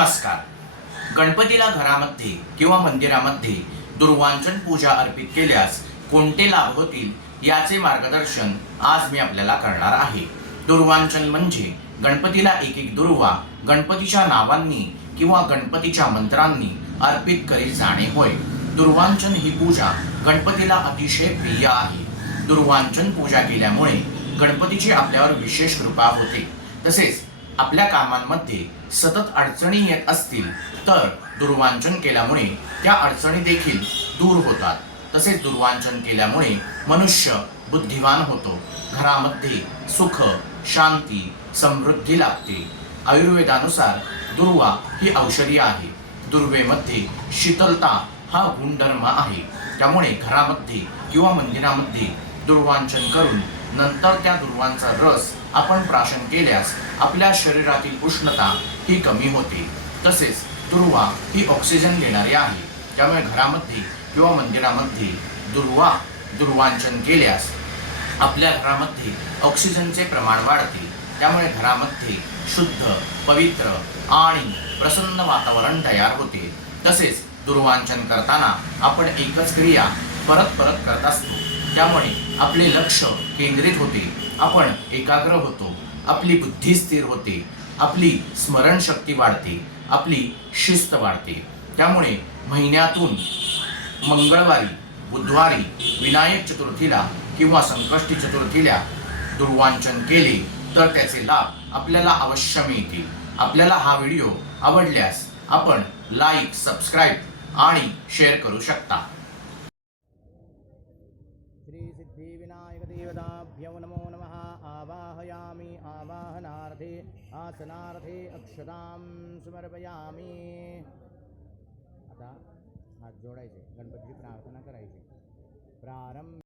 नमस्कार. गणपतीला घरामध्ये किंवा मंदिरामध्ये दुर्वांचन पूजा अर्पित केल्यास कोणते लाभ होतील याचे मार्गदर्शन आज मी आपल्याला करणार आहे. दुर्वांचन म्हणजे गणपतीला एक एक दुर्वा गणपतीच्या नावांनी किंवा गणपतीच्या मंत्रांनी अर्पित करीत जाणे होय. दुर्वांचन ही पूजा गणपतीला अतिशय प्रिय आहे. दुर्वांचन पूजा केल्यामुळे गणपतीची आपल्यावर विशेष कृपा होते. तसेच आपल्या कामांमध्ये सतत अडचणी येत असतील तर दुर्वांचन केल्यामुळे त्या अडचणी देखील दूर होतात. तसेच दुर्वांचन केल्यामुळे मनुष्य बुद्धिवान होतो. घरामध्ये सुख शांती समृद्धी लाभते. आयुर्वेदानुसार दुर्वा ही औषधी आहे. दुर्वेमध्ये शीतलता हा गुणधर्म आहे. त्यामुळे घरामध्ये किंवा मंदिरामध्ये दुर्वांचन करून नंतर त्या दुर्वांचा रस आपण प्राशन केल्यास आपल्या शरीरातील उष्णता ही कमी होते. तसेच दुर्वा ही ऑक्सिजन देणारी आहे. त्यामुळे घरामध्ये किंवा मंदिरामध्ये दुर्वा दुर्वांचन केल्यास आपल्या घरामध्ये ऑक्सिजनचे प्रमाण वाढते. त्यामुळे घरामध्ये शुद्ध पवित्र आणि प्रसन्न वातावरण तयार होते. तसेच दुर्वांचन करताना आपण एकच क्रिया परत परत करत असतो. त्यामुळे आपले लक्ष केंद्रित होते. आपण एकाग्र होतो. आपली बुद्धी स्थिर होते. आपली स्मरणशक्ती वाढते. आपली शिस्त वाढते. त्यामुळे महिन्यातून मंगळवारी बुधवारी विनायक चतुर्थीला किंवा संकष्टी चतुर्थीला दुर्वांचन केले तर त्याचे लाभ आपल्याला अवश्य मिळतील. आपल्याला हा व्हिडिओ आवडल्यास आपण लाईक सबस्क्राईब आणि शेअर करू शकता. श्रीसिद्धिविनायकदेवताभ्यो नमो नमः। आवाहयामि आवाहनार्थे आसनार्थे अक्षतां समर्पयामि। हात जोडायचे गणपतीची प्रार्थना करायची। प्रारंभ